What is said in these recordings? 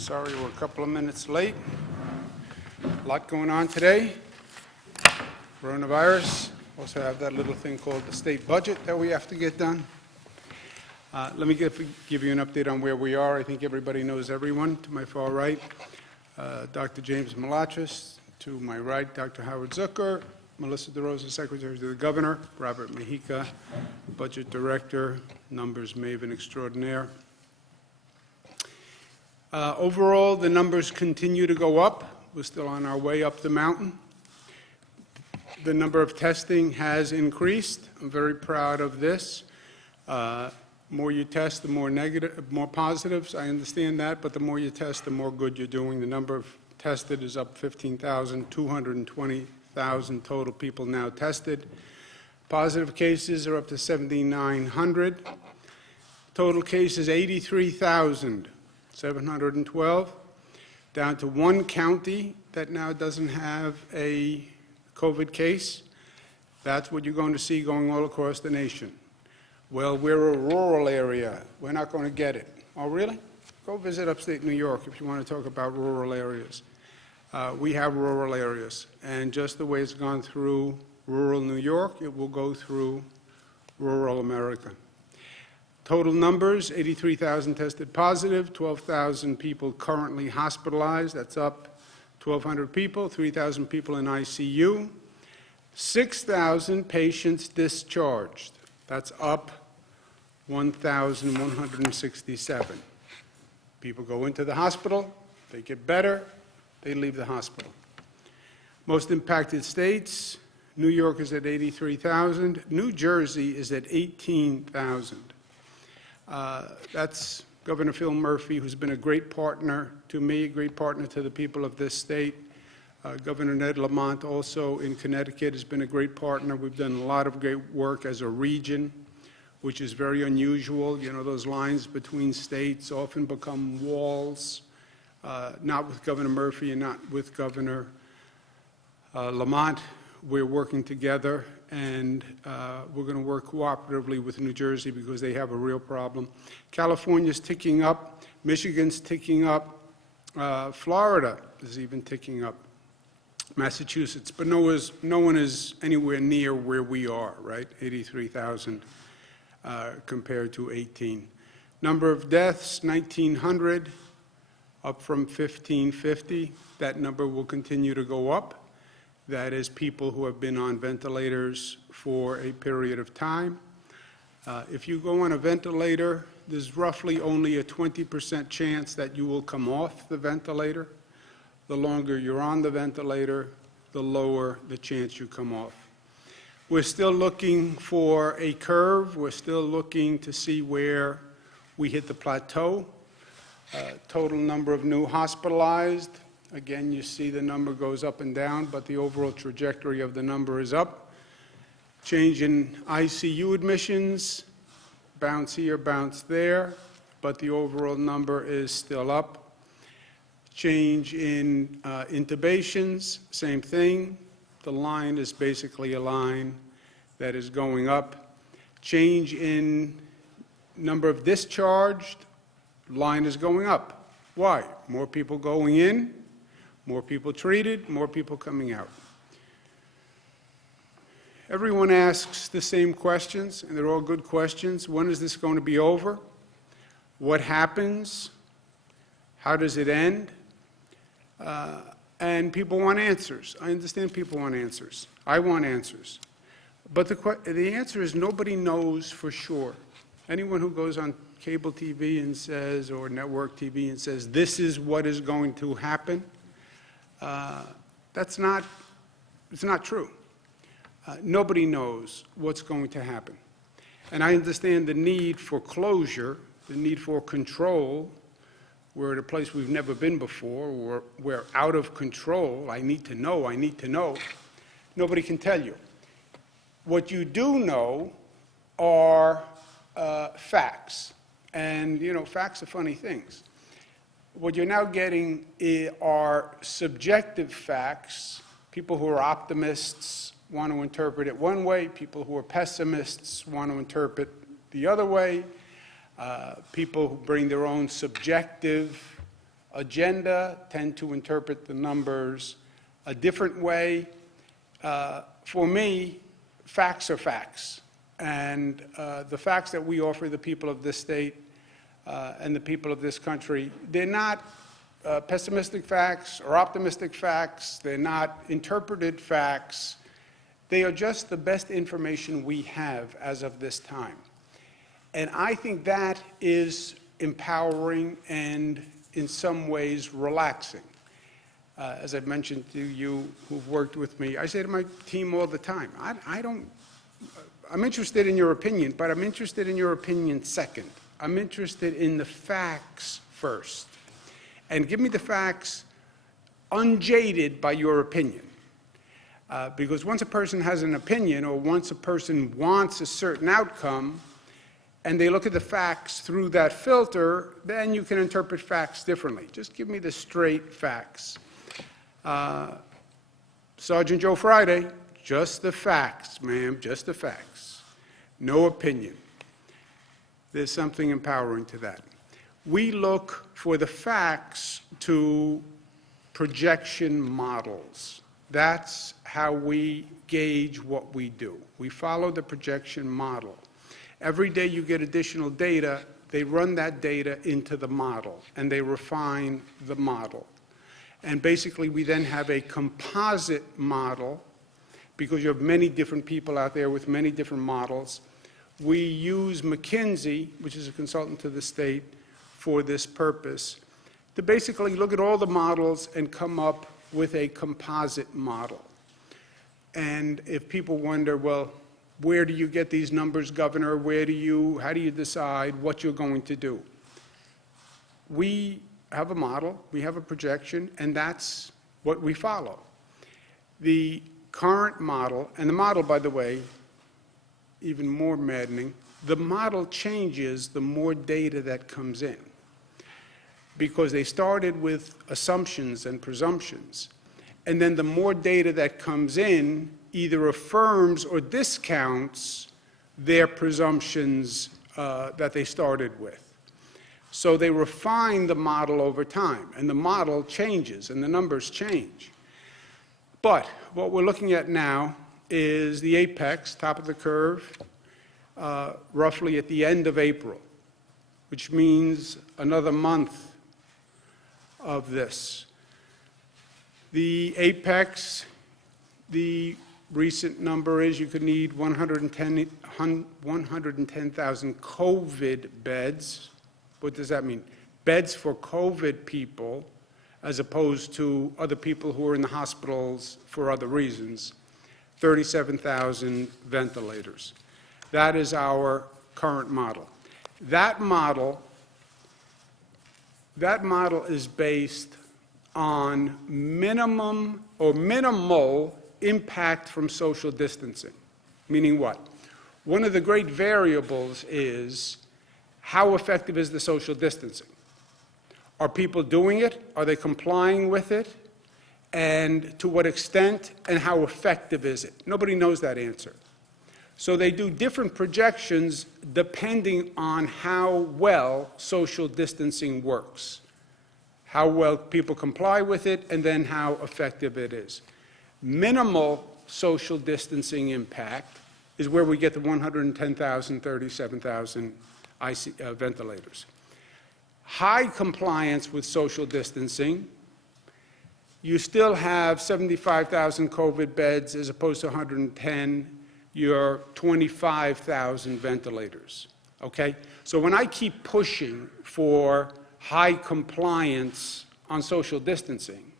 Sorry we're a couple of minutes late. A lot going on today. Coronavirus. Also have that little thing called the state budget that we have to get done. Let me give you an update on where we are. I think everybody knows everyone. To my far right, Dr. James Malatras. To my right, Dr. Howard Zucker. Melissa DeRosa, Secretary to the Governor. Robert Mejica, Budget Director, Numbers Maven Extraordinaire. Overall, the numbers continue to go up. We're still on our way up the mountain. The number of testing has increased. I'm very proud of this. More you test, the more positives. I understand that, but the more you test, the more good you're doing. The number of tested is up 15,000, 220,000 total people now tested. Positive cases are up to 7,900. Total cases 83,712. Down to one county that now doesn't have a COVID case. That's what you're going to see going all across the nation. Well, we're a rural area. We're not going to get it. Oh, really? Go visit upstate New York if you want to talk about rural areas. We have rural areas, and just the way it's gone through rural New York, it will go through rural America. Total numbers, 83,000 tested positive, 12,000 people currently hospitalized. That's up 1,200 people, 3,000 people in ICU, 6,000 patients discharged. That's up 1,167. People go into the hospital, they get better, they leave the hospital. Most impacted states, New York is at 83,000, New Jersey is at 18,000. That's Governor Phil Murphy, who's been a great partner to me, a great partner to the people of this state. Governor Ned Lamont, also in Connecticut, has been a great partner. We've done a lot of great work as a region, which is very unusual. You know, those lines between states often become walls, not with Governor Murphy and not with Governor Lamont. We're working together, and we're going to work cooperatively with New Jersey because they have a real problem. California's ticking up. Michigan's ticking up. Florida is even ticking up. Massachusetts, but no one is anywhere near where we are, right? 83,000 compared to 18. Number of deaths, 1,900, up from 1,550. That number will continue to go up. That is people who have been on ventilators for a period of time. If you go on a ventilator, there's roughly only a 20% chance that you will come off the ventilator. The longer you're on the ventilator, the lower the chance you come off. We're still looking for a curve. We're still looking to see where we hit the plateau. Total number of new hospitalized. Again, you see the number goes up and down, but the overall trajectory of the number is up. Change in ICU admissions, bounce here, bounce there, but the overall number is still up. Change in intubations, same thing. The line is basically a line that is going up. Change in number of discharged, line is going up. Why? More people going in, more people treated, more people coming out. Everyone asks the same questions, and they're all good questions. When is this going to be over? What happens? How does it end? And people want answers. I understand people want answers. I want answers. But the answer is nobody knows for sure. Anyone who goes on cable TV and says, or network TV and says, this is what is going to happen, it's not true. Nobody knows what's going to happen. And I understand the need for closure, the need for control. We're at a place we've never been before. We're out of control. I need to know. I need to know. Nobody can tell you. What you do know are facts. And, you know, facts are funny things. What you're now getting are subjective facts. People who are optimists want to interpret it one way. People who are pessimists want to interpret the other way. People who bring their own subjective agenda tend to interpret the numbers a different way. For me, facts are facts. And the facts that we offer the people of this state and the people of this country, they're not pessimistic facts or optimistic facts. They're not interpreted facts. They are just the best information we have as of this time. And I think that is empowering and in some ways relaxing. As I've mentioned to you who've worked with me, I say to my team all the time, I'm interested in your opinion, but I'm interested in your opinion second. I'm interested in the facts first. And give me the facts unjaded by your opinion. Because once a person has an opinion, or once a person wants a certain outcome, and they look at the facts through that filter, then you can interpret facts differently. Just give me the straight facts. Sergeant Joe Friday, just the facts, ma'am, just the facts. No opinion. There's something empowering to that. We look for the facts to projection models. That's how we gauge what we do. We follow the projection model. Every day you get additional data, they run that data into the model, and they refine the model. And basically, we then have a composite model, because you have many different people out there with many different models. We use McKinsey, which is a consultant to the state, for this purpose, to basically look at all the models and come up with a composite model. And if people wonder, well, where do you get these numbers, Governor? How do you decide what you're going to do? We have a model, we have a projection, and that's what we follow. The current model, and the model, by the way, even more maddening, the model changes the more data that comes in, because they started with assumptions and presumptions, and then the more data that comes in either affirms or discounts their presumptions that they started with. So they refine the model over time, and the model changes, and the numbers change. But what we're looking at now is the apex, top of the curve, roughly at the end of April, which means another month of this. The apex, the recent number is you could need 110,000 COVID beds. What does that mean? Beds for COVID people, as opposed to other people who are in the hospitals for other reasons. 37,000 ventilators. That is our current model. That model is based on minimum or minimal impact from social distancing. Meaning what? One of the great variables is how effective is the social distancing? Are people doing it? Are they complying with it? And to what extent and how effective is it? Nobody knows that answer. So they do different projections depending on how well social distancing works, how well people comply with it, and then how effective it is. Minimal social distancing impact is where we get the 110,000, 37,000 ventilators. High compliance with social distancing, you still have 75,000 COVID beds as opposed to 110, you're 25,000 ventilators, okay? So when I keep pushing for high compliance on social distancing,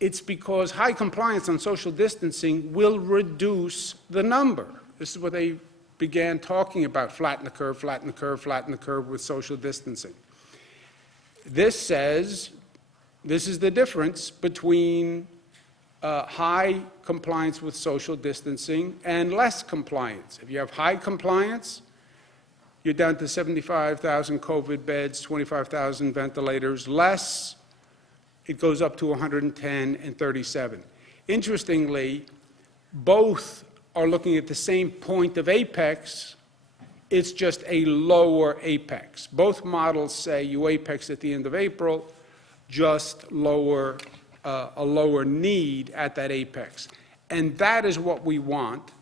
it's because high compliance on social distancing will reduce the number. This is what they began talking about, flatten the curve, flatten the curve, flatten the curve with social distancing. This says, this is the difference between high compliance with social distancing and less compliance. If you have high compliance, you're down to 75,000 COVID beds, 25,000 ventilators. Less, it goes up to 110 and 37. Interestingly, both are looking at the same point of apex. It's just a lower apex. Both models say you apex at the end of April. just a lower need at that apex. And that is what we want,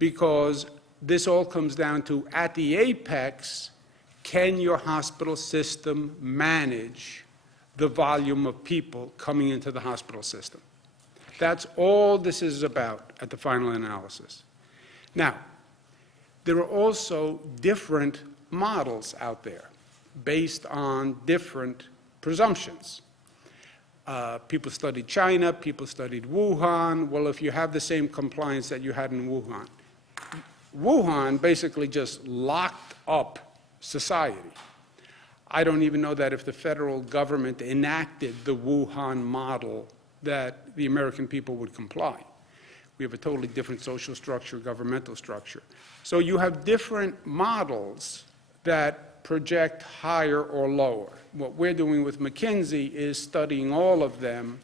because this all comes down to, at the apex, can your hospital system manage the volume of people coming into the hospital system? That's all this is about at the final analysis. Now, there are also different models out there based on different presumptions. People studied China, people studied Wuhan. Well, if you have the same compliance that you had in Wuhan, Wuhan basically just locked up society. I don't even know that if the federal government enacted the Wuhan model that the American people would comply. We have a totally different social structure, governmental structure. So you have different models that project higher or lower. What we're doing with McKinsey is studying all of them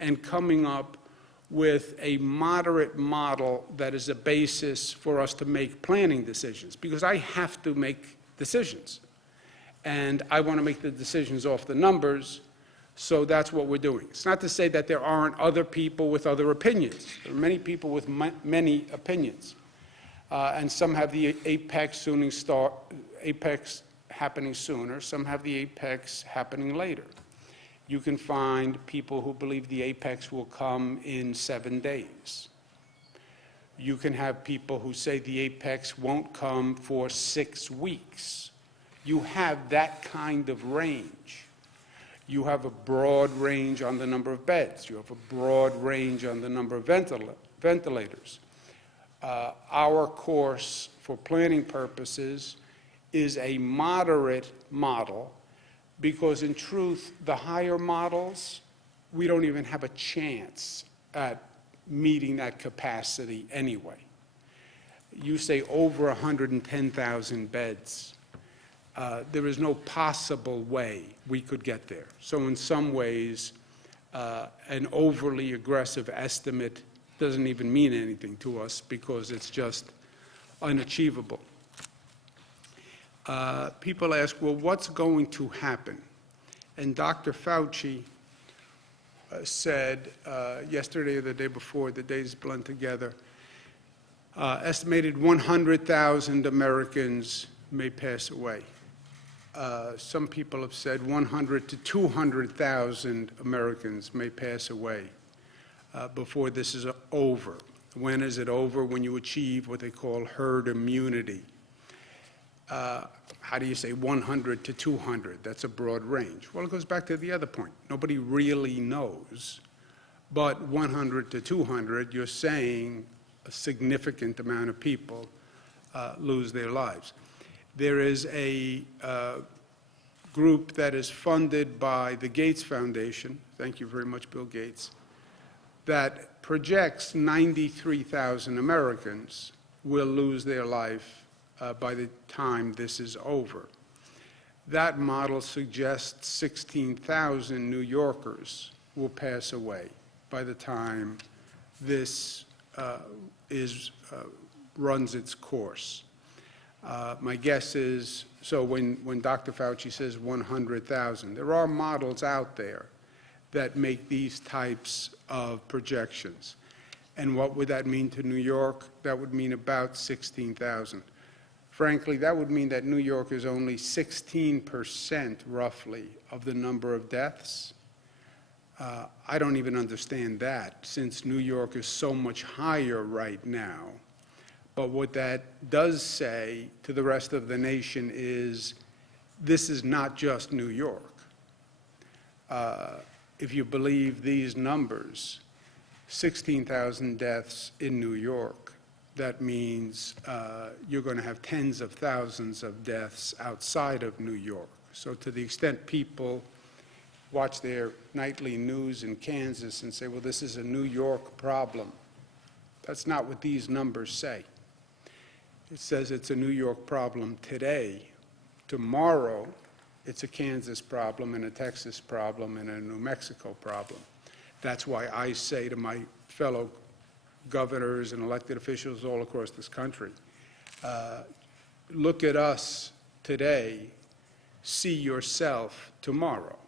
and coming up with a moderate model that is a basis for us to make planning decisions, because I have to make decisions. And I want to make the decisions off the numbers, so that's what we're doing. It's not to say that there aren't other people with other opinions. There are many people with many opinions. And some have the apex happening sooner, some have the apex happening later. You can find people who believe the apex will come in 7 days. You can have people who say the apex won't come for 6 weeks. You have that kind of range. You have a broad range on the number of beds. You have a broad range on the number of ventilators. Our course, for planning purposes, is a moderate model, because in truth, the higher models, we don't even have a chance at meeting that capacity anyway. You say over 110,000 beds. There is no possible way we could get there. So in some ways, an overly aggressive estimate doesn't even mean anything to us, because it's just unachievable. People ask, well, what's going to happen? And Dr. Fauci said yesterday or the day before, the days blend together, estimated 100,000 Americans may pass away. Some people have said 100 to 200,000 Americans may pass away before this is over. When is it over? When you achieve what they call herd immunity. How do you say 100 to 200? That's a broad range. Well, it goes back to the other point. Nobody really knows. But 100 to 200, you're saying a significant amount of people lose their lives. There is a group that is funded by the Gates Foundation, thank you very much, Bill Gates, that projects 93,000 Americans will lose their life by the time this is over. That model suggests 16,000 New Yorkers will pass away by the time this runs its course. My guess is, so when Dr. Fauci says 100,000, there are models out there that make these types of projections. And what would that mean to New York? That would mean about 16,000. Frankly, that would mean that New York is only 16% roughly of the number of deaths. I don't even understand that, since New York is so much higher right now. But what that does say to the rest of the nation is, this is not just New York. If you believe these numbers, 16,000 deaths in New York, that means you're going to have tens of thousands of deaths outside of New York. So to the extent people watch their nightly news in Kansas and say, well, this is a New York problem, that's not what these numbers say. It says it's a New York problem today. Tomorrow, it's a Kansas problem and a Texas problem and a New Mexico problem. That's why I say to my fellow governors and elected officials all across this country, look at us today, see yourself tomorrow.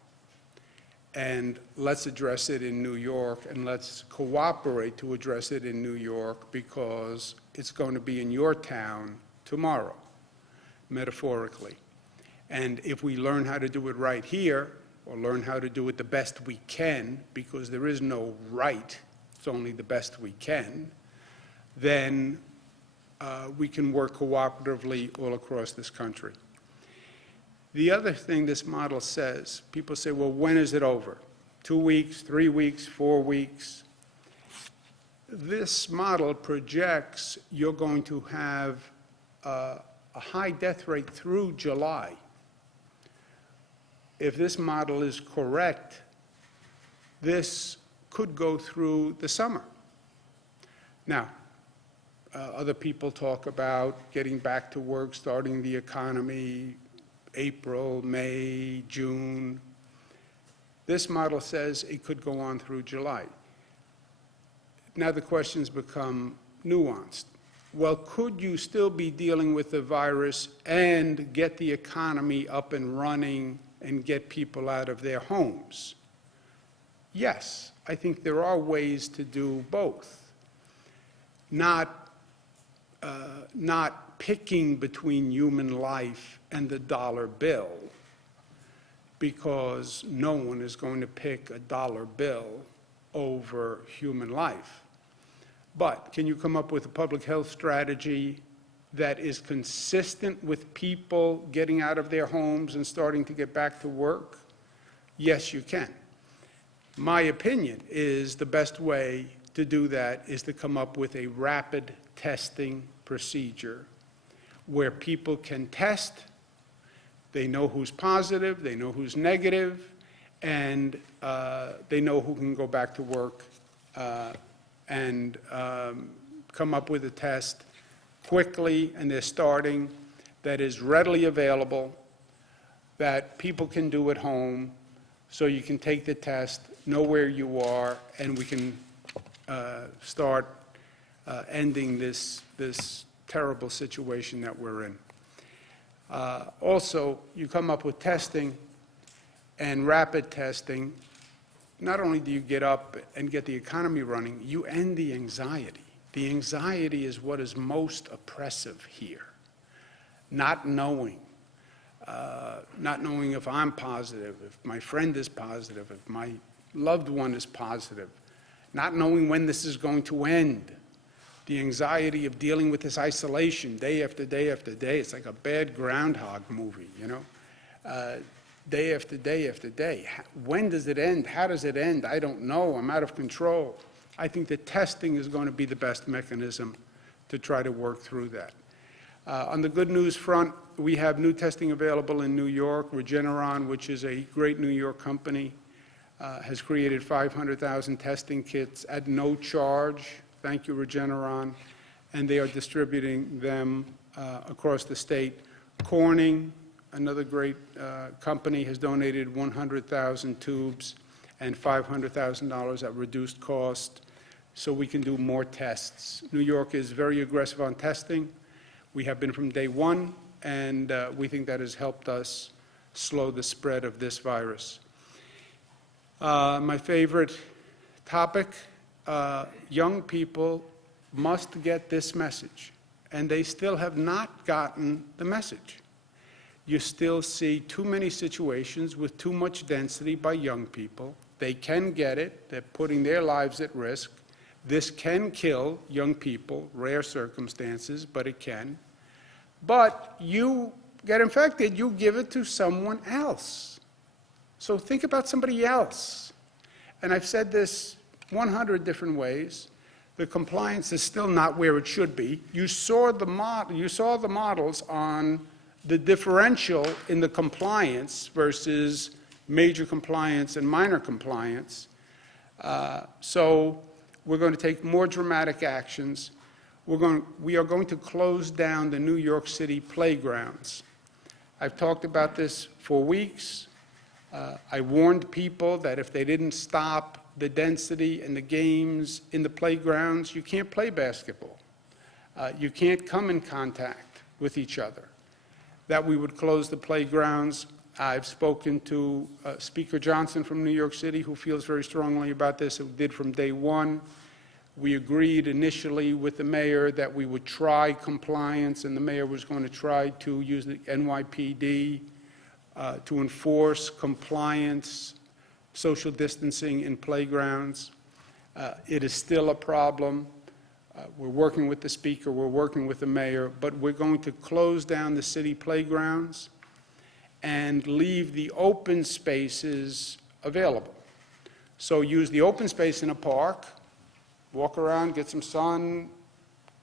and let's address it in New York, and let's cooperate to address it in New York, because it's going to be in your town tomorrow, metaphorically. And if we learn how to do it right here, or learn how to do it the best we can, because there is no right, it's only the best we can, then we can work cooperatively all across this country. The other thing this model says, people say, well, when is it over? 2 weeks, 3 weeks, 4 weeks? This model projects you're going to have a high death rate through July. If this model is correct, this could go through the summer. Now, other people talk about getting back to work, starting the economy, April, May, June. This model says it could go on through July. Now the questions become nuanced. Well, could you still be dealing with the virus and get the economy up and running and get people out of their homes? Yes, I think there are ways to do both. Not picking between human life and the dollar bill, because no one is going to pick a dollar bill over human life. But can you come up with a public health strategy that is consistent with people getting out of their homes and starting to get back to work? Yes, you can. My opinion is the best way to do that is to come up with a rapid testing procedure where people can test, they know who's positive, they know who's negative, and they know who can go back to work and come up with a test quickly, and they're starting, that is readily available, that people can do at home, so you can take the test, know where you are, and we can start ending this terrible situation that we're in. Also, you come up with testing and rapid testing. Not only do you get up and get the economy running, you end the anxiety. The anxiety is what is most oppressive here. Not knowing if I'm positive, if my friend is positive, if my loved one is positive, not knowing when this is going to end. The anxiety of dealing with this isolation day after day after day. It's like a bad Groundhog movie, you know? Day after day after day. When does it end? How does it end? I don't know. I'm out of control. I think that testing is going to be the best mechanism to try to work through that. On the good news front, we have new testing available in New York. Regeneron, which is a great New York company, has created 500,000 testing kits at no charge. Thank you, Regeneron. And they are distributing them across the state. Corning, another great company, has donated 100,000 tubes and $500,000 at reduced cost, so we can do more tests. New York is very aggressive on testing. We have been from day one, and we think that has helped us slow the spread of this virus. My favorite topic, young people must get this message, and they still have not gotten the message. You still see too many situations with too much density by young people. They can get it. They're putting their lives at risk. This can kill young people, rare circumstances, but it can. But you get infected, you give it to someone else. So think about somebody else. And I've said this 100 different ways. The compliance is still not where it should be. You saw the models on the differential in the compliance versus major compliance and minor compliance. So we're going to take more dramatic actions. We are going to close down the New York City playgrounds. I've talked about this for weeks. I warned people that if they didn't stop the density and the games in the playgrounds, you can't play basketball. You can't come in contact with each other. That we would close the playgrounds. I've spoken to Speaker Johnson from New York City, who feels very strongly about this, who did from day one. We agreed initially with the mayor that we would try compliance, and the mayor was going to try to use the NYPD to enforce compliance, social distancing in playgrounds. It is still a problem. We're working with the speaker, we're working with the mayor, but we're going to close down the city playgrounds and leave the open spaces available. So use the open space in a park, walk around, get some sun,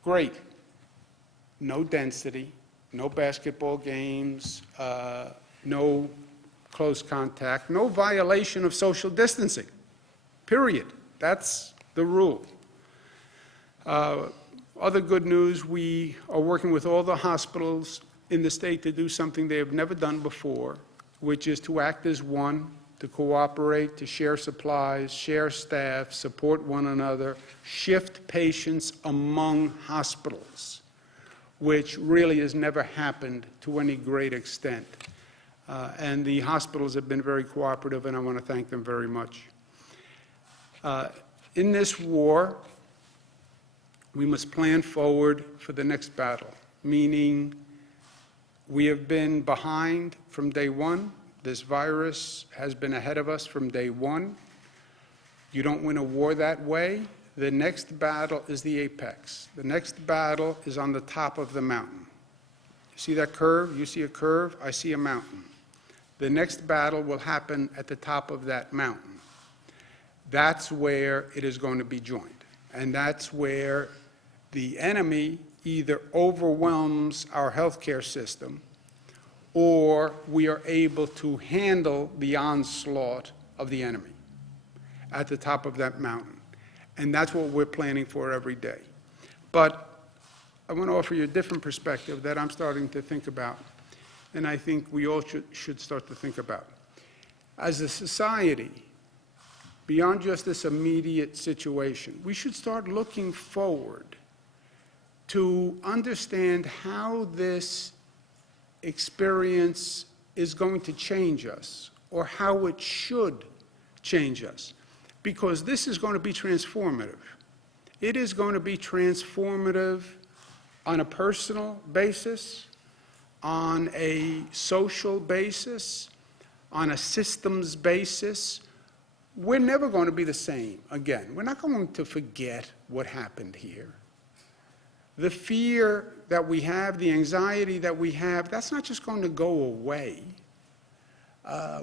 great. No density, no basketball games, no close contact, no violation of social distancing, period. That's the rule. Other good news, we are working with all the hospitals in the state to do something they have never done before, which is to act as one, to cooperate, to share supplies, share staff, support one another, shift patients among hospitals, which really has never happened to any great extent. And the hospitals have been very cooperative, and I want to thank them very much. In this war, we must plan forward for the next battle, meaning we have been behind from day one. This virus has been ahead of us from day one. You don't win a war that way. The next battle is the apex. The next battle is on the top of the mountain. You see that curve? You see a curve? I see a mountain. The next battle will happen at the top of that mountain. That's where it is going to be joined. And that's where the enemy either overwhelms our healthcare system, or we are able to handle the onslaught of the enemy at the top of that mountain. And that's what we're planning for every day. But I want to offer you a different perspective that I'm starting to think about, and I think we all should start to think about. As a society, beyond just this immediate situation, we should start looking forward to understand how this experience is going to change us, or how it should change us, because this is going to be transformative. It is going to be transformative on a personal basis, on a social basis, on a systems basis. We're never going to be the same again. We're not going to forget what happened here. The fear that we have, the anxiety that we have, that's not just going to go away.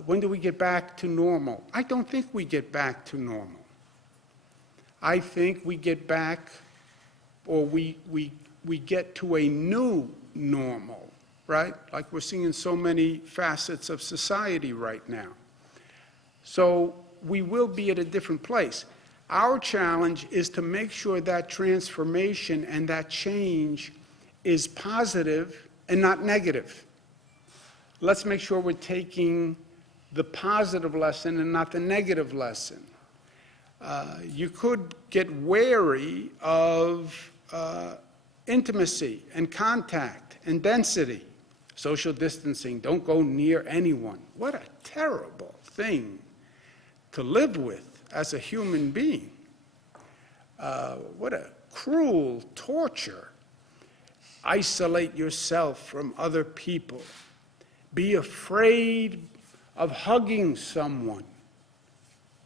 When do we get back to normal? I don't think we get back to normal. I think we get back, or we get to a new normal, right? Like we're seeing in so many facets of society right now. So we will be at a different place. Our challenge is to make sure that transformation and that change is positive and not negative. Let's make sure we're taking the positive lesson and not the negative lesson. You could get wary of intimacy and contact and density. Social distancing, don't go near anyone. What a terrible thing to live with as a human being. What a cruel torture. Isolate yourself from other people. Be afraid of hugging someone.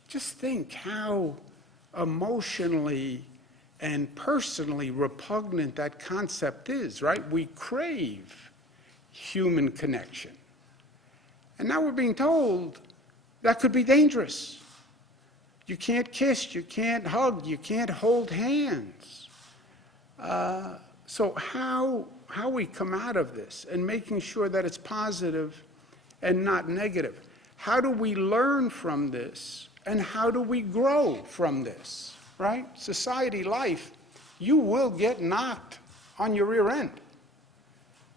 Just think how emotionally and personally repugnant that concept is, right? We crave human connection. And now we're being told that could be dangerous. You can't kiss, you can't hug, you can't hold hands. So how we come out of this and making sure that it's positive and not negative? How do we learn from this, and how do we grow from this, right? Society life, you will get knocked on your rear end.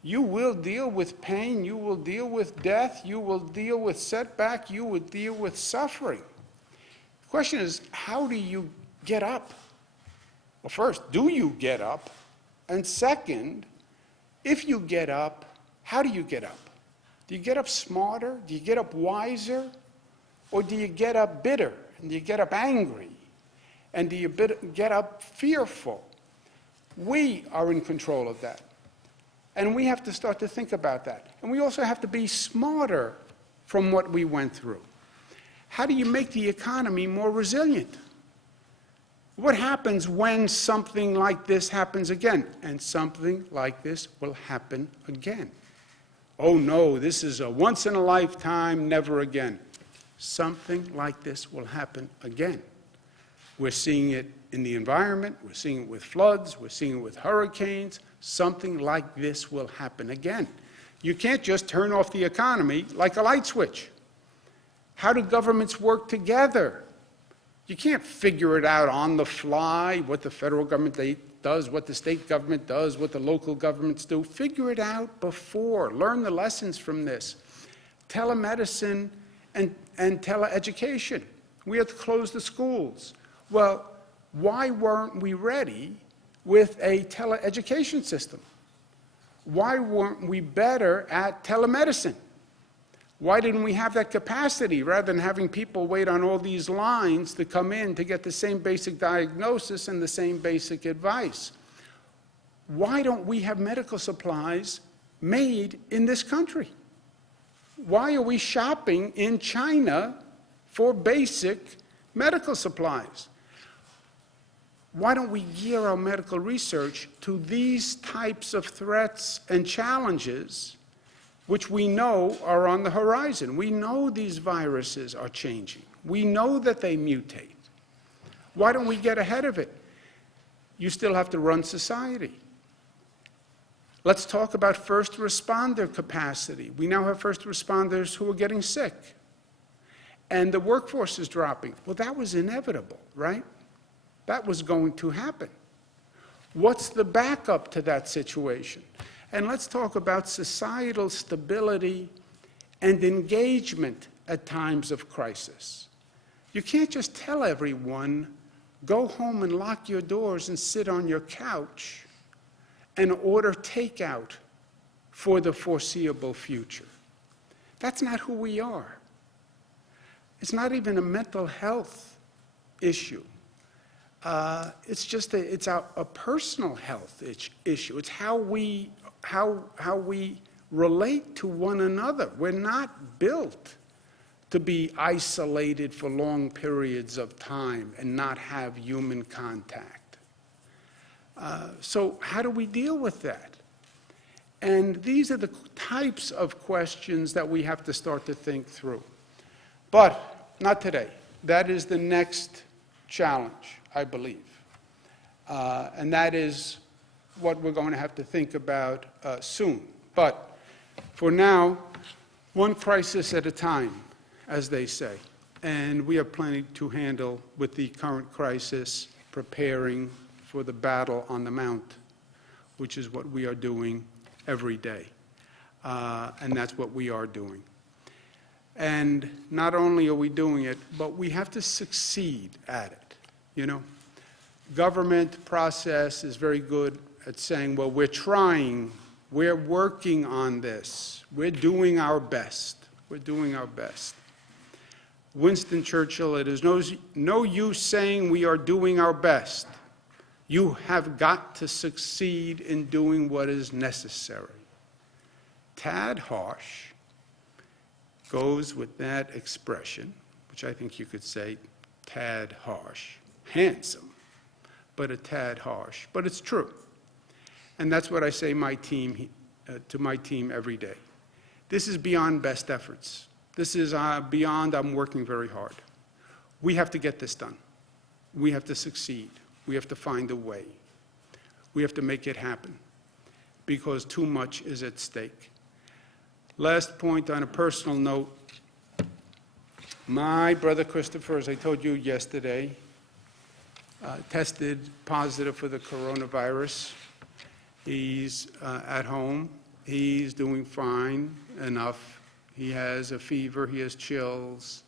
You will deal with pain, you will deal with death, you will deal with setback, you will deal with suffering. The question is, how do you get up? Well, first, do you get up? And second, if you get up, how do you get up? Do you get up smarter? Do you get up wiser? Or do you get up bitter? And do you get up angry? And do you get up fearful? We are in control of that. And we have to start to think about that. And we also have to be smarter from what we went through. How do you make the economy more resilient? What happens when something like this happens again? And something like this will happen again. Oh no, this is a once in a lifetime, never again. Something like this will happen again. We're seeing it in the environment, we're seeing it with floods, we're seeing it with hurricanes. Something like this will happen again. You can't just turn off the economy like a light switch. How do governments work together? You can't figure it out on the fly, what the federal government does, what the state government does, what the local governments do. Figure it out before. Learn the lessons from this. Telemedicine and teleeducation. We had to close the schools. Well, why weren't we ready with a teleeducation system? Why weren't we better at telemedicine? Why didn't we have that capacity rather than having people wait on all these lines to come in to get the same basic diagnosis and the same basic advice? Why don't we have medical supplies made in this country? Why are we shopping in China for basic medical supplies? Why don't we gear our medical research to these types of threats and challenges which we know are on the horizon? We know these viruses are changing. We know that they mutate. Why don't we get ahead of it? You still have to run society. Let's talk about first responder capacity. We now have first responders who are getting sick, and the workforce is dropping. Well, that was inevitable, right? That was going to happen. What's the backup to that situation? And let's talk about societal stability and engagement at times of crisis. You can't just tell everyone, go home and lock your doors and sit on your couch and order takeout for the foreseeable future. That's not who we are. It's not even a mental health issue. It's just a personal health issue. It's how we relate to one another. We're not built to be isolated for long periods of time and not have human contact. So how do we deal with that? And these are the types of questions that we have to start to think through. But not today. That is the next challenge, I believe. And that is what we're going to have to think about soon. But for now, one crisis at a time, as they say. And we have plenty to handle with the current crisis, preparing for the battle on the Mount, which is what we are doing every day. And that's what we are doing. And not only are we doing it, but we have to succeed at it, you know. Government process is very good at saying, well, we're trying, we're working on this, we're doing our best, we're doing our best. Winston Churchill, it is no use saying we are doing our best. You have got to succeed in doing what is necessary. Tad harsh goes with that expression, which I think you could say tad harsh, handsome, but a tad harsh. But it's true. And that's what I say to my team every day. This is beyond best efforts. This is beyond I'm working very hard. We have to get this done. We have to succeed. We have to find a way. We have to make it happen because too much is at stake. Last point on a personal note, my brother Christopher, as I told you yesterday, tested positive for the coronavirus. He's at home. He's doing fine enough. He has a fever. He has chills,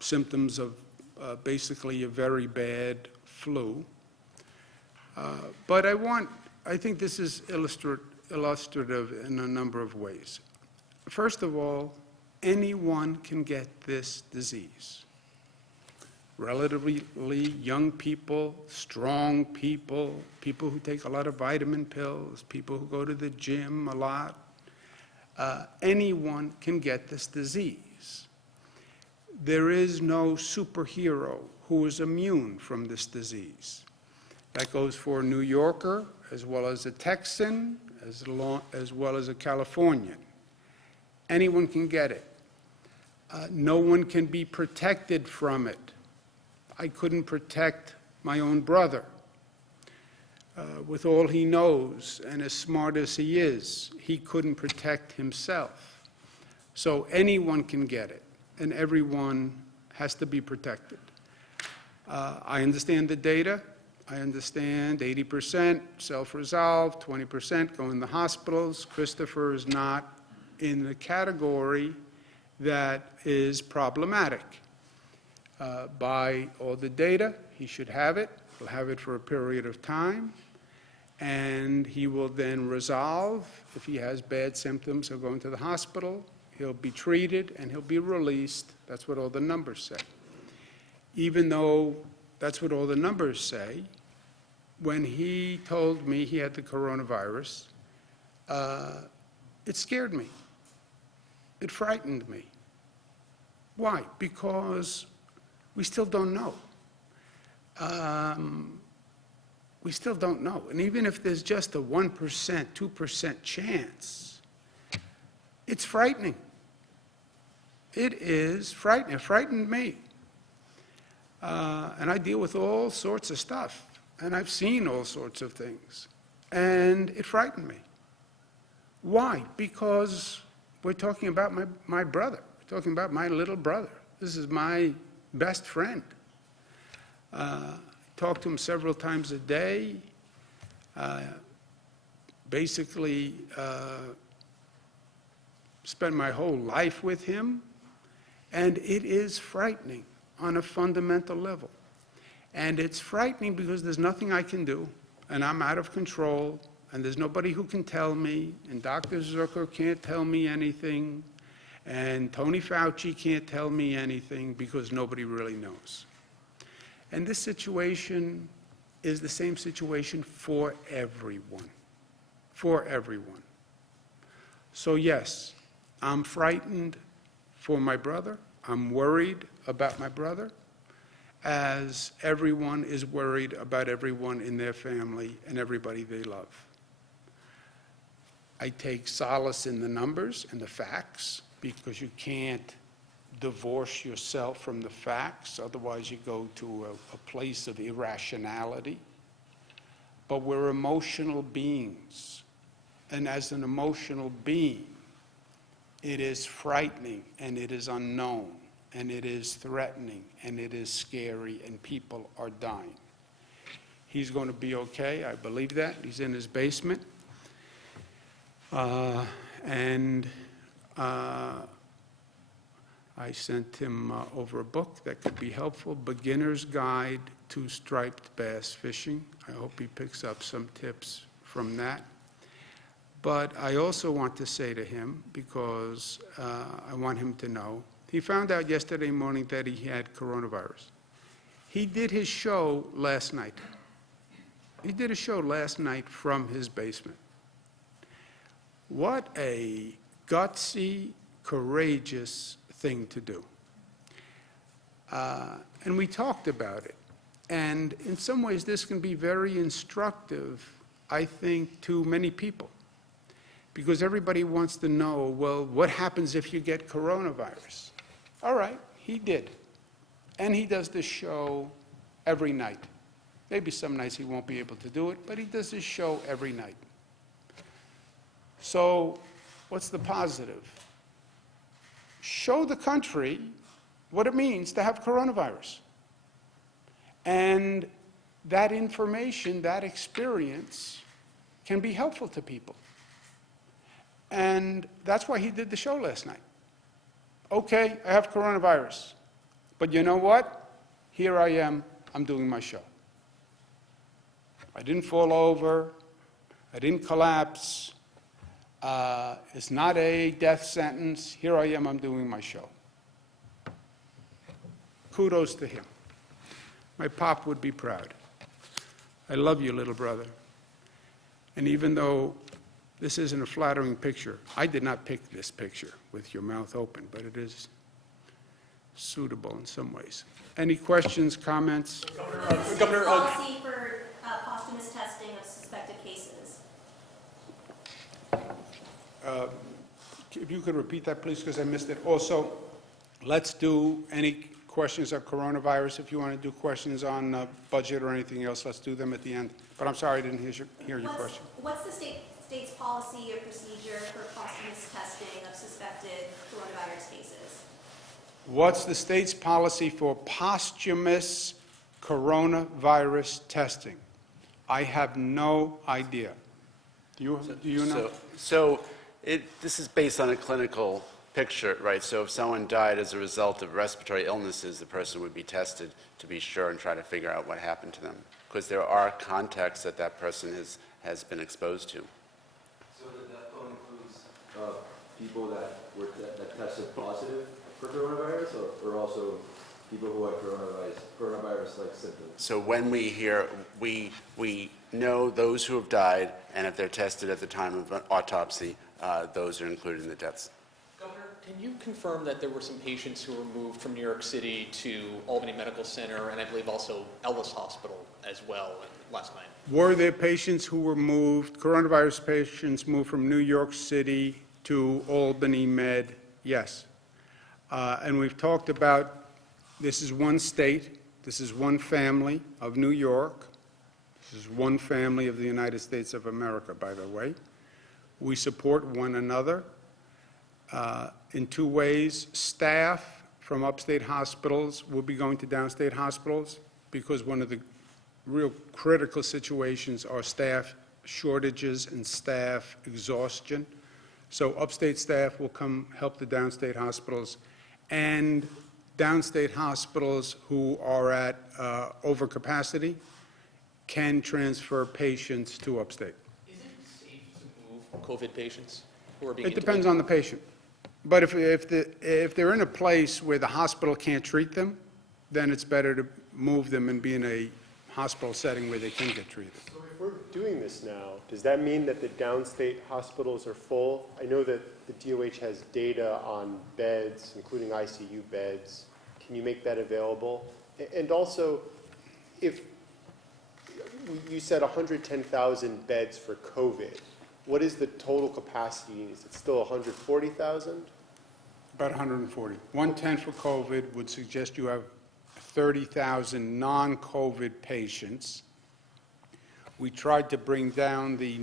symptoms of basically a very bad flu. But I think this is illustrative in a number of ways. First of all, anyone can get this disease. Relatively young people, strong people, people who take a lot of vitamin pills, people who go to the gym a lot, anyone can get this disease. There is no superhero who is immune from this disease. That goes for a New Yorker, as well as a Texan, as well as a Californian. Anyone can get it. No one can be protected from it. I couldn't protect my own brother. With all he knows and as smart as he is, he couldn't protect himself. So anyone can get it, and everyone has to be protected. I understand the data. I understand 80% self-resolve, 20% go in the hospitals. Christopher is not in the category that is problematic. By all the data, he should have it. He'll have it for a period of time, and he will then resolve. If he has bad symptoms, he'll go into the hospital, he'll be treated, and he'll be released. That's what all the numbers say. Even though that's what all the numbers say, when he told me he had the coronavirus, it scared me. It frightened me. Why? Because we still don't know. We still don't know. And even if there's just a 1%, 2% chance, it's frightening. It is frightening. It frightened me. And I deal with all sorts of stuff. And I've seen all sorts of things. And it frightened me. Why? Because we're talking about my brother. We're talking about my little brother. This is my best friend. Talk to him several times a day. Basically, spend my whole life with him. And it is frightening on a fundamental level. And it's frightening because there's nothing I can do, and I'm out of control, and there's nobody who can tell me, and Dr. Zucker can't tell me anything, and Tony Fauci can't tell me anything because nobody really knows. And this situation is the same situation for everyone. For everyone. So yes, I'm frightened for my brother. I'm worried about my brother, as everyone is worried about everyone in their family and everybody they love. I take solace in the numbers and the facts, because you can't divorce yourself from the facts, otherwise you go to a place of irrationality. But we're emotional beings, and as an emotional being, it is frightening, and it is unknown, and it is threatening, and it is scary, and people are dying. He's going to be okay, I believe that. He's in his basement. I sent him over a book that could be helpful, Beginner's Guide to Striped Bass Fishing. I hope he picks up some tips from that. But I also want to say to him, because I want him to know, he found out yesterday morning that he had coronavirus. He did his show last night. He did a show last night from his basement. What a gutsy, courageous thing to do. And we talked about it. And in some ways, this can be very instructive, I think, to many people. Because everybody wants to know, well, what happens if you get coronavirus? All right, he did. And he does this show every night. Maybe some nights he won't be able to do it, but he does this show every night. So what's the positive? Show the country what it means to have coronavirus. And that information, that experience, can be helpful to people. And that's why he did the show last night. Okay, I have coronavirus. But you know what? Here I am, I'm doing my show. I didn't fall over. I didn't collapse. It's not a death sentence. Here I am, I'm doing my show. Kudos to him. My pop would be proud. I love you, little brother. And even though this isn't a flattering picture, I did not pick this picture with your mouth open, but it is suitable in some ways. Any questions, comments? Governor, policy for posthumous testing of suspected cases. If you could repeat that, please, because I missed it. Also, let's do any questions on coronavirus. If you want to do questions on budget or anything else, let's do them at the end. But I'm sorry I didn't hear your question. What's the state's policy or procedure for posthumous testing of suspected coronavirus cases? What's the state's policy for posthumous coronavirus testing? I have no idea. Do you know? This is based on a clinical picture, right? So if someone died as a result of respiratory illnesses, the person would be tested to be sure and try to figure out what happened to them, because there are contacts that that person has been exposed to. So the death toll includes people that tested positive for coronavirus, or also people who had coronavirus-like symptoms? So when we hear, we know those who have died, and if they're tested at the time of an autopsy, those are included in the deaths. Governor, can you confirm that there were some patients who were moved from New York City to Albany Medical Center, and I believe also Ellis Hospital as well last night? Were there patients who were moved, coronavirus patients moved from New York City to Albany Med? Yes. And we've talked about, this is one state, this is one family of New York, this is one family of the United States of America, by the way. We support one another in two ways. Staff from upstate hospitals will be going to downstate hospitals because one of the real critical situations are staff shortages and staff exhaustion. So upstate staff will come help the downstate hospitals, and downstate hospitals who are at overcapacity can transfer patients to upstate. Is it safe to move COVID patients who are being It depends on the patient. But if they're in a place where the hospital can't treat them, then it's better to move them and be in a hospital setting where they can get treated. So if we're doing this now, does that mean that the downstate hospitals are full? I know that the DOH has data on beds, including ICU beds. Can you make that available? And also, if you said 110,000 beds for COVID, what is the total capacity? Is it still 140,000? About 140. 110 for COVID would suggest you have 30,000 non-COVID patients. We tried to bring down the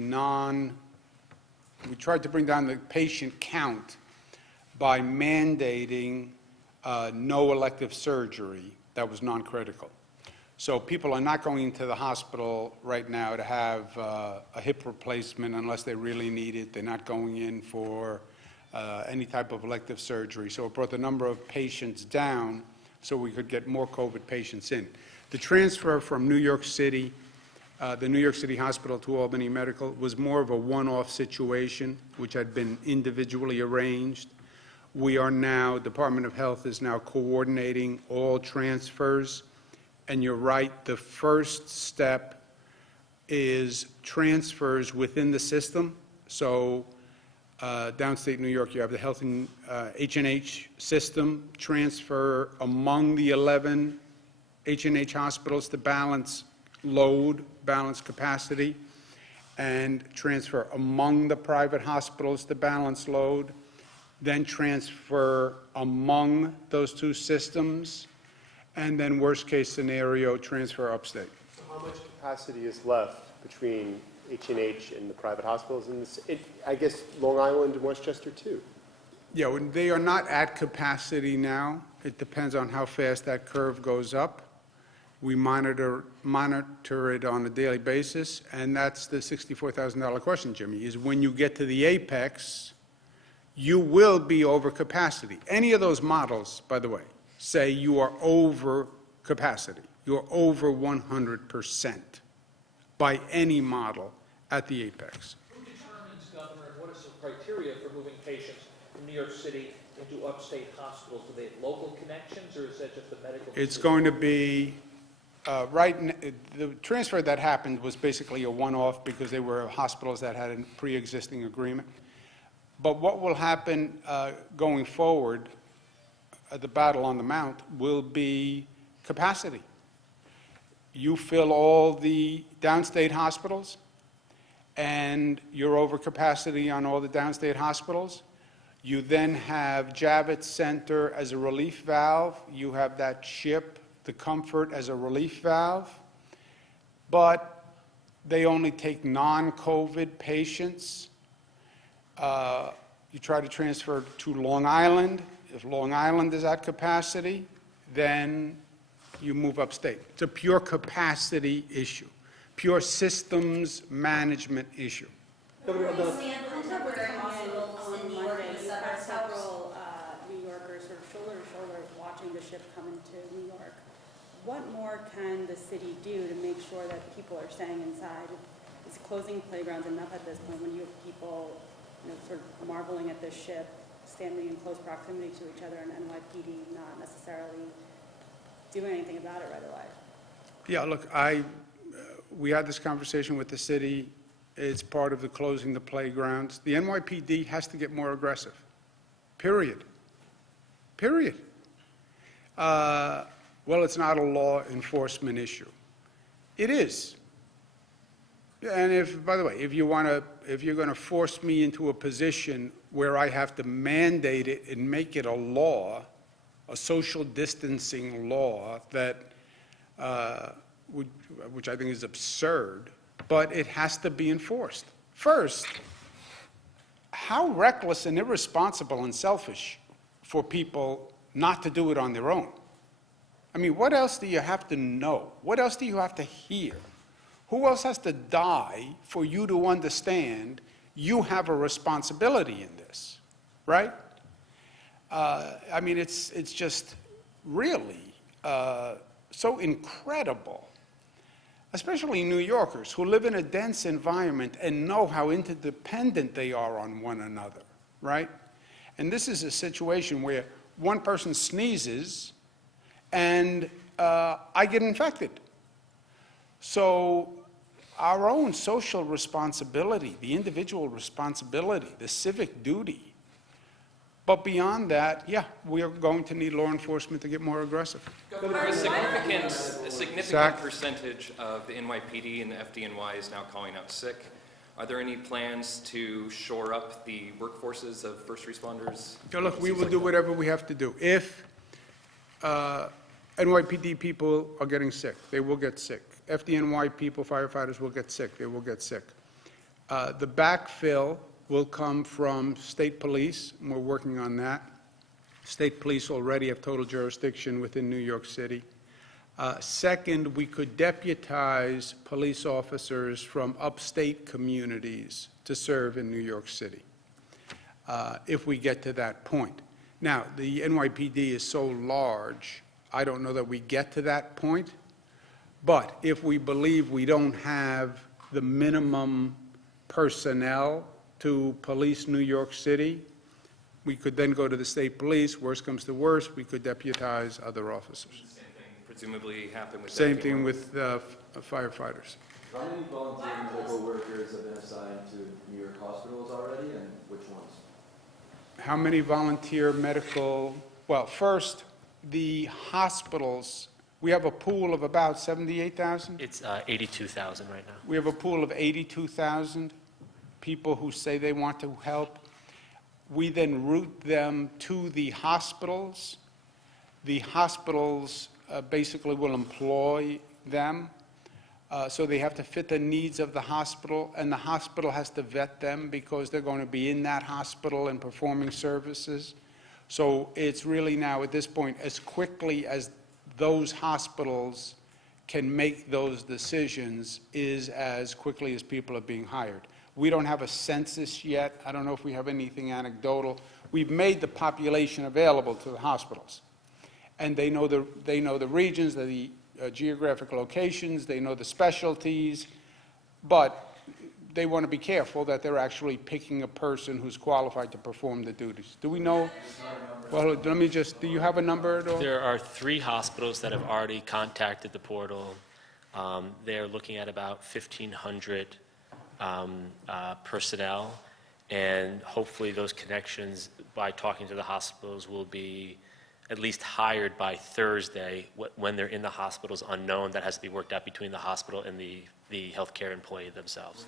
patient count by mandating no elective surgery that was non-critical. So people are not going into the hospital right now to have a hip replacement unless they really need it. They're not going in for any type of elective surgery. So it brought the number of patients down so we could get more COVID patients in. The transfer from New York City, the New York City Hospital to Albany Medical, was more of a one-off situation, which had been individually arranged. We are now, Department of Health is now coordinating all transfers. And you're right, the first step is transfers within the system. So downstate New York, you have the health and H&H system, transfer among the 11 H&H hospitals to balance load, balance capacity, and transfer among the private hospitals to balance load, then transfer among those two systems, and then worst case scenario, transfer upstate. So how much capacity is left between H&H and the private hospitals? And I guess Long Island and Westchester too. Yeah, they are not at capacity now. It depends on how fast that curve goes up. We monitor it on a daily basis, and that's the $64,000 question, Jimmy, is when you get to the apex, you will be over capacity. Any of those models, by the way, say you are over capacity. You're over 100% by any model at the apex. Who determines, Governor, what is criteria for moving patients from New York City into upstate hospitals? Do they have local connections, or is that just a medical It's decision? going to be, the transfer that happened was basically a one-off because they were hospitals that had a pre-existing agreement. But what will happen going forward, the battle on the Mount, will be capacity. You fill all the downstate hospitals, and you're over capacity on all the downstate hospitals. You then have Javits Center as a relief valve. You have that ship, the Comfort, as a relief valve. But they only take non-COVID patients. You try to transfer to Long Island. If Long Island is at capacity, then you move upstate. It's a pure capacity issue, pure systems management issue. Where do we stand with temporary hospitals in New York and the Monday, you've had suburbs? How several New Yorkers sort of shoulder to shoulder watching the ship come into New York. What more can the city do to make sure that people are staying inside? Is closing playgrounds enough at this point when you have people, sort of marveling at this ship, standing in close proximity to each other, and NYPD not necessarily doing anything about it right away? Yeah, look, we had this conversation with the city. It's part of the closing the playgrounds. The NYPD has to get more aggressive, period. Period. Well, it's not a law enforcement issue. It is. And by the way, if you're going to force me into a position where I have to mandate it and make it a law, a social distancing law that, which I think is absurd, but it has to be enforced. First, how reckless and irresponsible and selfish for people not to do it on their own. I mean, what else do you have to know? What else do you have to hear? Who else has to die for you to understand you have a responsibility in this, right? I mean, it's just really so incredible, especially New Yorkers who live in a dense environment and know how interdependent they are on one another, right? And this is a situation where one person sneezes and I get infected. So our own social responsibility, the individual responsibility, the civic duty. But beyond that, yeah, we are going to need law enforcement to get more aggressive. Governor, a significant Zach? percentage of the NYPD and the FDNY is now calling out sick. Are there any plans to shore up the workforces of first responders? So look, we will do whatever we have to do. If NYPD people are getting sick, they will get sick. FDNY people, firefighters will get sick, they will get sick. The backfill will come from state police, and we're working on that. State police already have total jurisdiction within New York City. Second, we could deputize police officers from upstate communities to serve in New York City, if we get to that point. Now, the NYPD is so large, I don't know that we get to that point, but if we believe we don't have the minimum personnel to police New York City, we could then go to the state police. Worst comes to worst, we could deputize other officers. Same thing presumably happen with Same FDNY? thing with firefighters. How many volunteer medical workers have been assigned to New York hospitals already, and which ones? How many volunteer medical, well, first, the hospitals, we have a pool of about 78,000? It's 82,000 right now. We have a pool of 82,000 people who say they want to help. We then route them to the hospitals. The hospitals basically will employ them. So they have to fit the needs of the hospital, and the hospital has to vet them because they're going to be in that hospital and performing services. So it's really now, at this point, as quickly as those hospitals can make those decisions is as quickly as people are being hired. We don't have a census yet. I don't know if we have anything anecdotal. We've made the population available to the hospitals. And they know the regions, the geographic locations, they know the specialties, but they want to be careful that they're actually picking a person who's qualified to perform the duties. Do we know? Well, let me just, do you have a number at all? There are 3 hospitals that have already contacted the portal. They're looking at about 1,500 personnel, and hopefully those connections, by talking to the hospitals, will be at least hired by Thursday. When they're in the hospitals, unknown. That has to be worked out between the hospital and the healthcare employee themselves.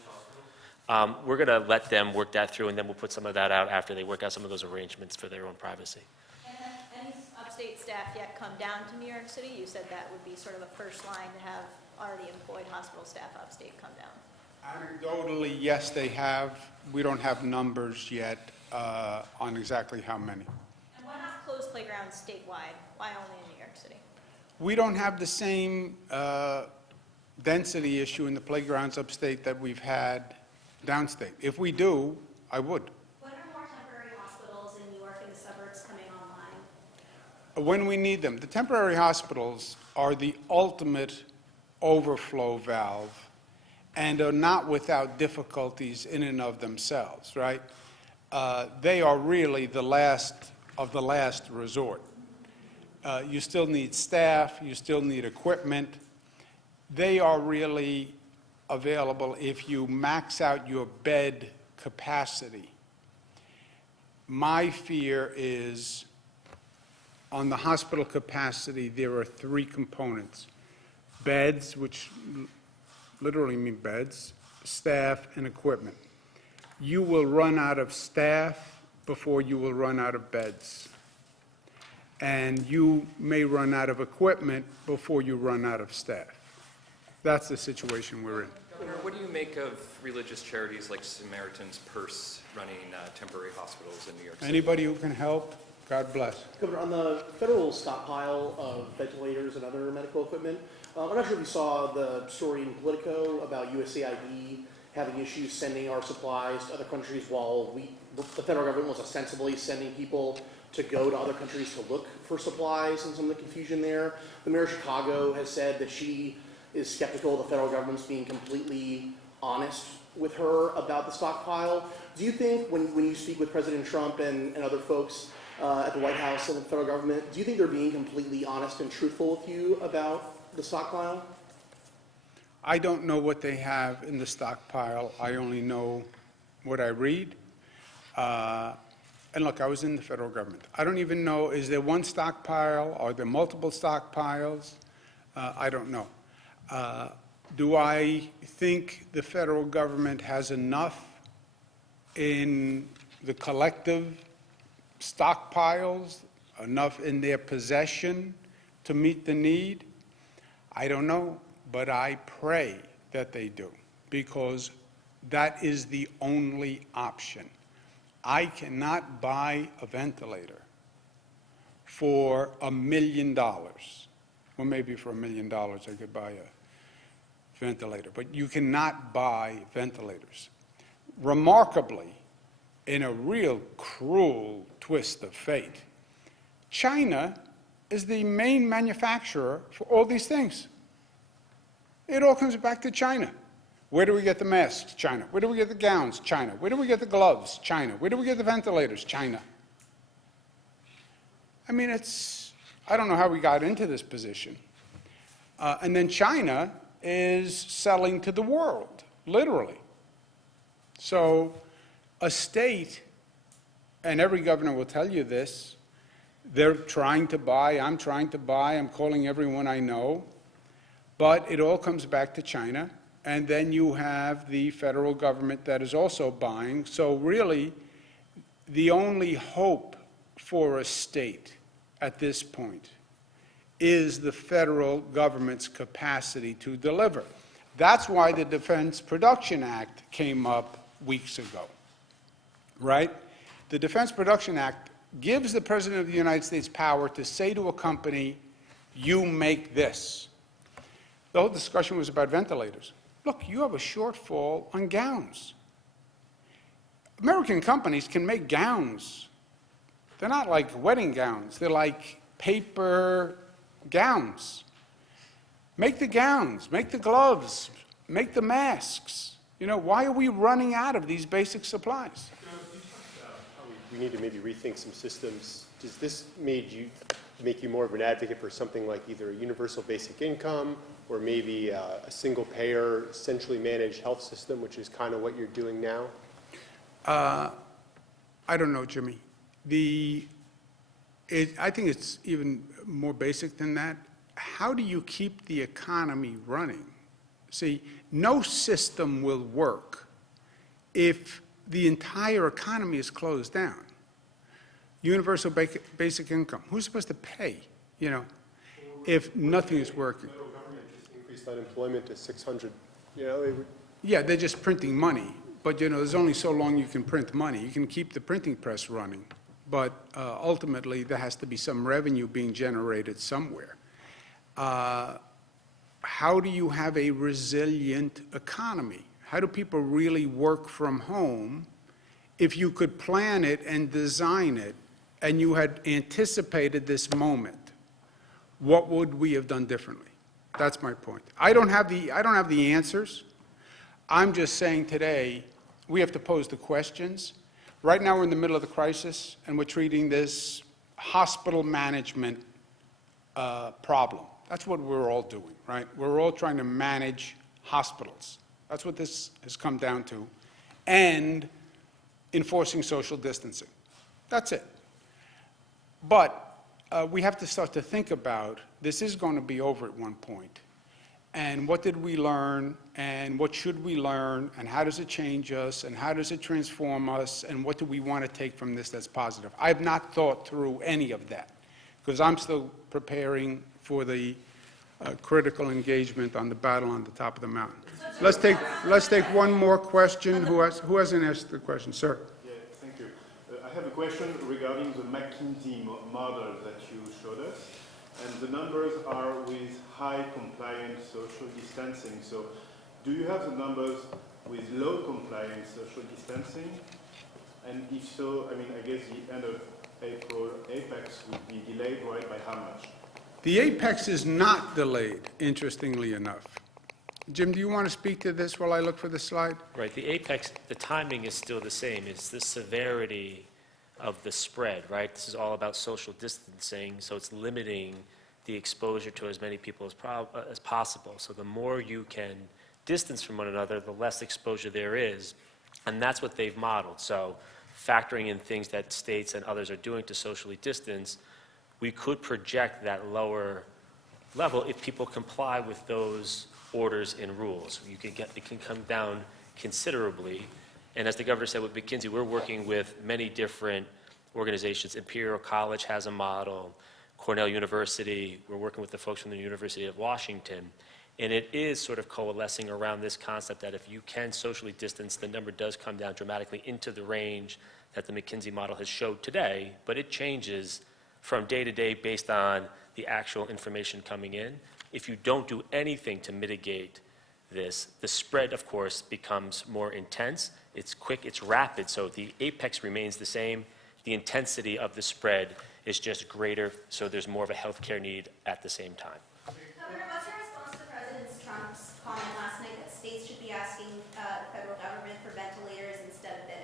We're going to let them work that through, and then we'll put some of that out after they work out some of those arrangements for their own privacy. And have any upstate staff yet come down to New York City? You said that would be sort of a first line to have already employed hospital staff upstate come down. Anecdotally, yes, they have. We don't have numbers yet on exactly how many. And why not close playgrounds statewide? Why only in New York City? We don't have the same density issue in the playgrounds upstate that we've had downstate. If we do, I would. When are more temporary hospitals in New York and the suburbs coming online? When we need them. The temporary hospitals are the ultimate overflow valve and are not without difficulties in and of themselves, right? They are really the last of the last resort. You still need staff, you still need equipment. They are really available if you max out your bed capacity. My fear is on the hospital capacity, there are 3 components. Beds, which literally mean beds, staff, and equipment. You will run out of staff before you will run out of beds. And you may run out of equipment before you run out of staff. That's the situation we're in. Governor, what do you make of religious charities like Samaritan's Purse running temporary hospitals in New York City? Anybody who can help, God bless. Governor, on the federal stockpile of ventilators and other medical equipment, I'm not sure if you saw the story in Politico about USAID having issues sending our supplies to other countries while the federal government was ostensibly sending people to go to other countries to look for supplies, and some of the confusion there. The mayor of Chicago has said that she is skeptical of the federal government's being completely honest with her about the stockpile. Do you think when you speak with President Trump and other folks at the White House and the federal government, do you think they're being completely honest and truthful with you about the stockpile? I don't know what they have in the stockpile. I only know what I read. And look, I was in the federal government. I don't even know, is there one stockpile? Are there multiple stockpiles? I don't know. Do I think the federal government has enough in the collective stockpiles, enough in their possession to meet the need? I don't know, but I pray that they do, because that is the only option. I cannot buy a ventilator for $1 million. Well, maybe for $1 million I could buy a ventilator, but you cannot buy ventilators. Remarkably, in a real cruel twist of fate, China is the main manufacturer for all these things. It all comes back to China. Where do we get the masks? China. Where do we get the gowns? China. Where do we get the gloves? China. Where do we get the ventilators? China. I mean, I don't know how we got into this position. And then China is selling to the world, literally. So a state, and every governor will tell you this, they're trying to buy, I'm trying to buy, I'm calling everyone I know, but it all comes back to China. And then you have the federal government that is also buying. So really, the only hope for a state at this point is the federal government's capacity to deliver. That's why the Defense Production Act came up weeks ago, right? The Defense Production Act gives the President of the United States power to say to a company, you make this. The whole discussion was about ventilators. Look, you have a shortfall on gowns. American companies can make gowns. They're not like wedding gowns. They're like paper gowns. Make the gowns, make the gloves, make the masks. You know, why are we running out of these basic supplies? We need to maybe rethink some systems. Does this make you more of an advocate for something like either a universal basic income or maybe a single payer, centrally managed health system, which is kind of what you're doing now? I don't know, Jimmy. I think it's even more basic than that. How do you keep the economy running? See, no system will work if the entire economy is closed down. Universal basic income, who's supposed to pay, you know, if nothing is working? The federal government just increased unemployment to 600, you know, it would. Yeah, they're just printing money, but you know, there's only so long you can print money. You can keep the printing press running, but ultimately there has to be some revenue being generated somewhere. How do you have a resilient economy? How do people really work from home if you could plan it and design it and you had anticipated this moment? What would we have done differently? That's my point. I don't have the answers. I'm just saying today we have to pose the questions. Right now we're in the middle of the crisis and we're treating this hospital management problem. That's what we're all doing, right? We're all trying to manage hospitals. That's what this has come down to. And enforcing social distancing. That's it. But we have to start to think about, this is going to be over at one point. And what did we learn, and what should we learn, and how does it change us, and how does it transform us, and what do we want to take from this that's positive? I have not thought through any of that, because I'm still preparing for the critical engagement on the battle on the top of the mountain. Let's take one more question. Who hasn't asked the question? Sir. Yeah, thank you. I have a question regarding the McKinsey model that you showed us. And the numbers are with high compliance social distancing. So do you have the numbers with low compliance social distancing? And if so, I mean, I guess the end of April apex would be delayed, right, by how much? The apex is not delayed, interestingly enough. Jim, do you want to speak to this while I look for the slide? Right, the apex, the timing is still the same. It's the severity of the spread, right? This is all about social distancing, so it's limiting the exposure to as many people as possible. So the more you can distance from one another, the less exposure there is, and that's what they've modeled. So factoring in things that states and others are doing to socially distance, we could project that lower level if people comply with those orders and rules. It can come down considerably. And as the governor said with McKinsey, we're working with many different organizations. Imperial College has a model, Cornell University, we're working with the folks from the University of Washington. And it is sort of coalescing around this concept that if you can socially distance, the number does come down dramatically into the range that the McKinsey model has showed today, but it changes from day to day based on the actual information coming in. If you don't do anything to mitigate this, the spread, of course, becomes more intense. It's quick, it's rapid, so the apex remains the same. The intensity of the spread is just greater, so there's more of a healthcare need at the same time. Governor, what's your response to President Trump's comment last night that states should be asking the federal government for ventilators instead of bidding?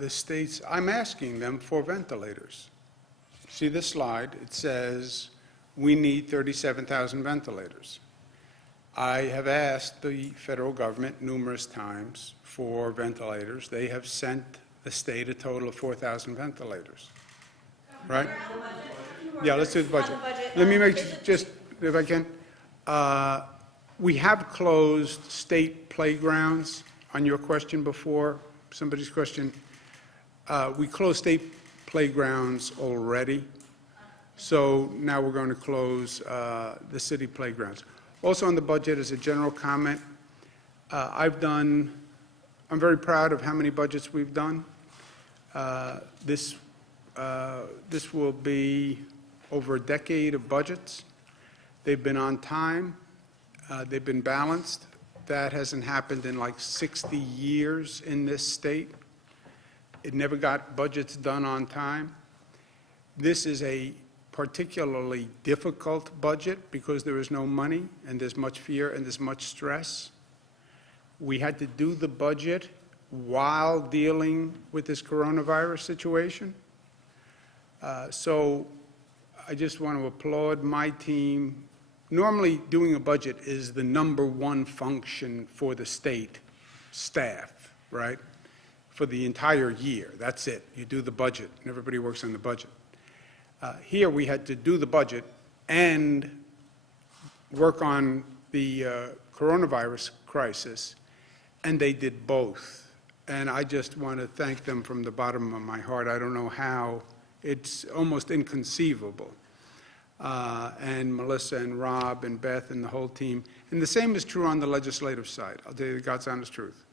The states, I'm asking them for ventilators. See this slide? It says we need 37,000 ventilators. I have asked the federal government numerous times for ventilators. They have sent the state a total of 4,000 ventilators. Right? Yeah, let's do the budget. Let me make just, if I can. We have closed state playgrounds on your question before, somebody's question. We closed state playgrounds already. So now we're going to close the city playgrounds. Also on the budget, as a general comment, I'm very proud of how many budgets we've done. This will be over a decade of budgets. They've been on time. They've been balanced. That hasn't happened in like 60 years in this state. It never got budgets done on time. This is a particularly difficult budget because there is no money and there's much fear and there's much stress. We had to do the budget while dealing with this coronavirus situation. So I just want to applaud my team. Normally, doing a budget is the #1 function for the state staff, right? For the entire year. That's it. You do the budget, and everybody works on the budget. Here, we had to do the budget and work on the coronavirus crisis, and they did both. And I just want to thank them from the bottom of my heart. I don't know how. It's almost inconceivable. And Melissa and Rob and Beth and the whole team. And the same is true on the legislative side. I'll tell you the God's honest truth.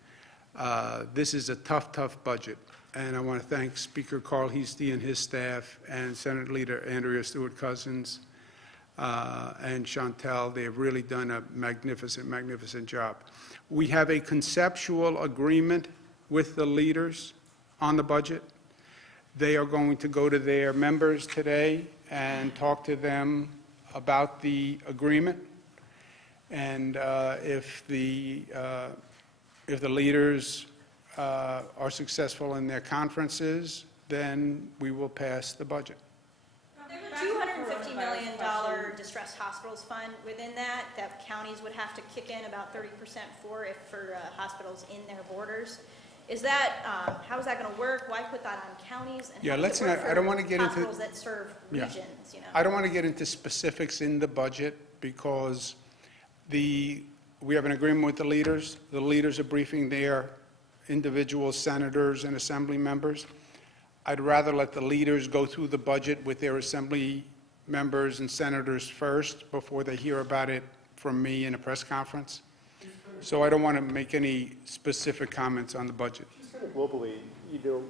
This is a tough, tough budget. And I want to thank Speaker Carl Heastie and his staff and Senate Leader Andrea Stewart-Cousins and Chantel. They have really done a magnificent, magnificent job. We have a conceptual agreement with the leaders on the budget. They are going to go to their members today and talk to them about the agreement. And if the leaders are successful in their conferences, then we will pass the budget. There's a $250 million distressed hospitals fund within that counties would have to kick in about 30% for hospitals in their borders. Is that, how is that going to work? Why put that on counties? And Yeah, how does it work I don't want to for get into hospitals that serve regions, you know? I don't want to get into specifics in the budget because we have an agreement with the leaders. The leaders are briefing their individual senators and assembly members. I'd rather let the leaders go through the budget with their assembly members and senators first before they hear about it from me in a press conference. So I don't want to make any specific comments on the budget. Just kind of globally,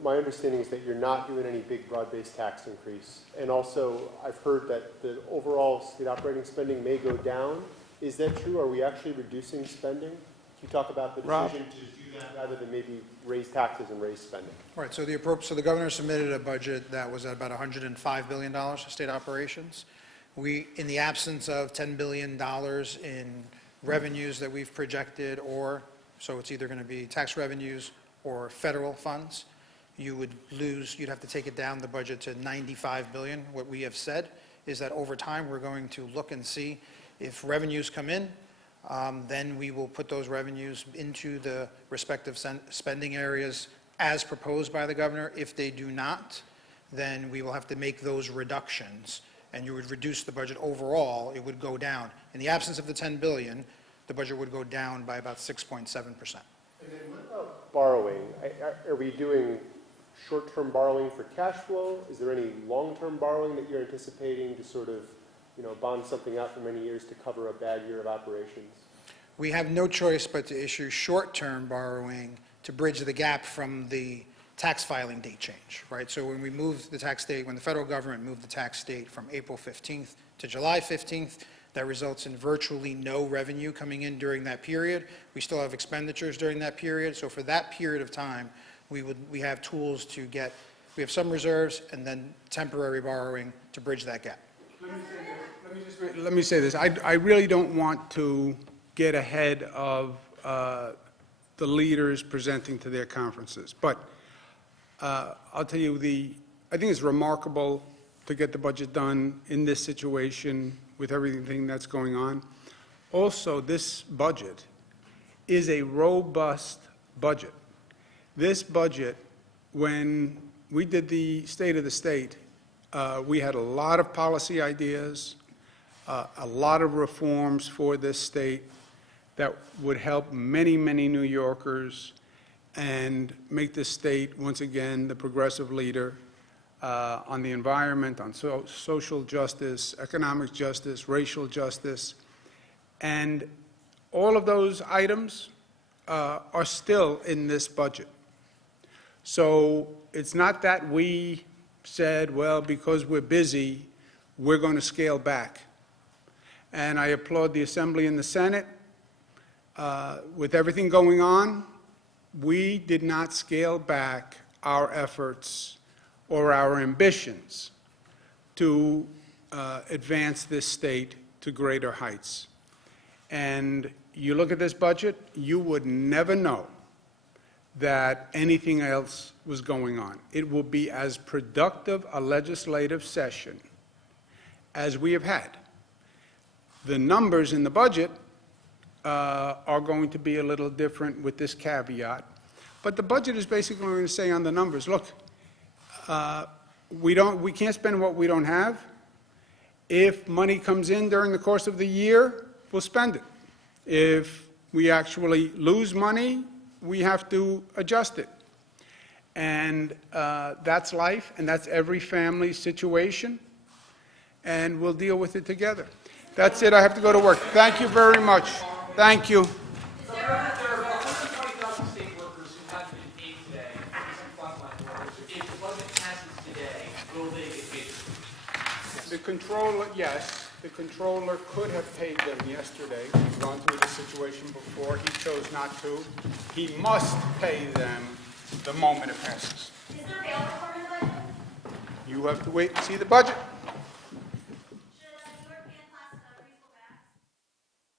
my understanding is that you're not doing any big broad-based tax increase. And also, I've heard that the overall state operating spending may go down. Is that true? Are we actually reducing spending? Can you talk about the decision to do that rather than maybe raise taxes and raise spending? Right, so the governor submitted a budget that was at about $105 billion for state operations. We, in the absence of $10 billion in revenues that we've projected, so it's either going to be tax revenues or federal funds, you'd have to take it down the budget to $95 billion. What we have said is that over time, we're going to look and see if revenues come in, then we will put those revenues into the respective spending areas as proposed by the governor. If they do not, then we will have to make those reductions, and you would reduce the budget overall. It would go down. In the absence of the $10 billion, the budget would go down by about 6.7%. And then what about borrowing? Are we doing short-term borrowing for cash flow? Is there any long-term borrowing that you're anticipating to sort of, bond something out for many years to cover a bad year of operations? We have no choice but to issue short-term borrowing to bridge the gap from the tax filing date change, right? So when we moved the tax date, when the federal government moved the tax date from April 15th to July 15th, that results in virtually no revenue coming in during that period. We still have expenditures during that period. So for that period of time, we have tools we have some reserves and then temporary borrowing to bridge that gap. Let me say this. I really don't want to get ahead of the leaders presenting to their conferences. But I'll tell you, I think it's remarkable to get the budget done in this situation with everything that's going on. Also, this budget is a robust budget. This budget, when we did the State of the State, we had a lot of policy ideas, a lot of reforms for this state that would help many, many New Yorkers and make this state, once again, the progressive leader on the environment, on social justice, economic justice, racial justice. And all of those items are still in this budget. So it's not that we said, well, because we're busy, we're going to scale back. And I applaud the Assembly and the Senate. With everything going on, we did not scale back our efforts or our ambitions to advance this state to greater heights. And you look at this budget, you would never know that anything else was going on. It will be as productive a legislative session as we have had. The numbers in the budget are going to be a little different with this caveat. But the budget is basically going to say on the numbers, look, we can't spend what we don't have. If money comes in during the course of the year, we'll spend it. If we actually lose money, we have to adjust it. And that's life, and that's every family's situation, and we'll deal with it together. That's it. I have to go to work. Thank you very much. Thank you. There are 120,000 state workers who haven't been paid today, some frontline workers. If the budget passes today, will they get paid? The controller, yes, the controller could have paid them yesterday. We've gone through this situation before. He chose not to. He must pay them the moment it passes. Is there bail reform in the budget? You have to wait and see the budget.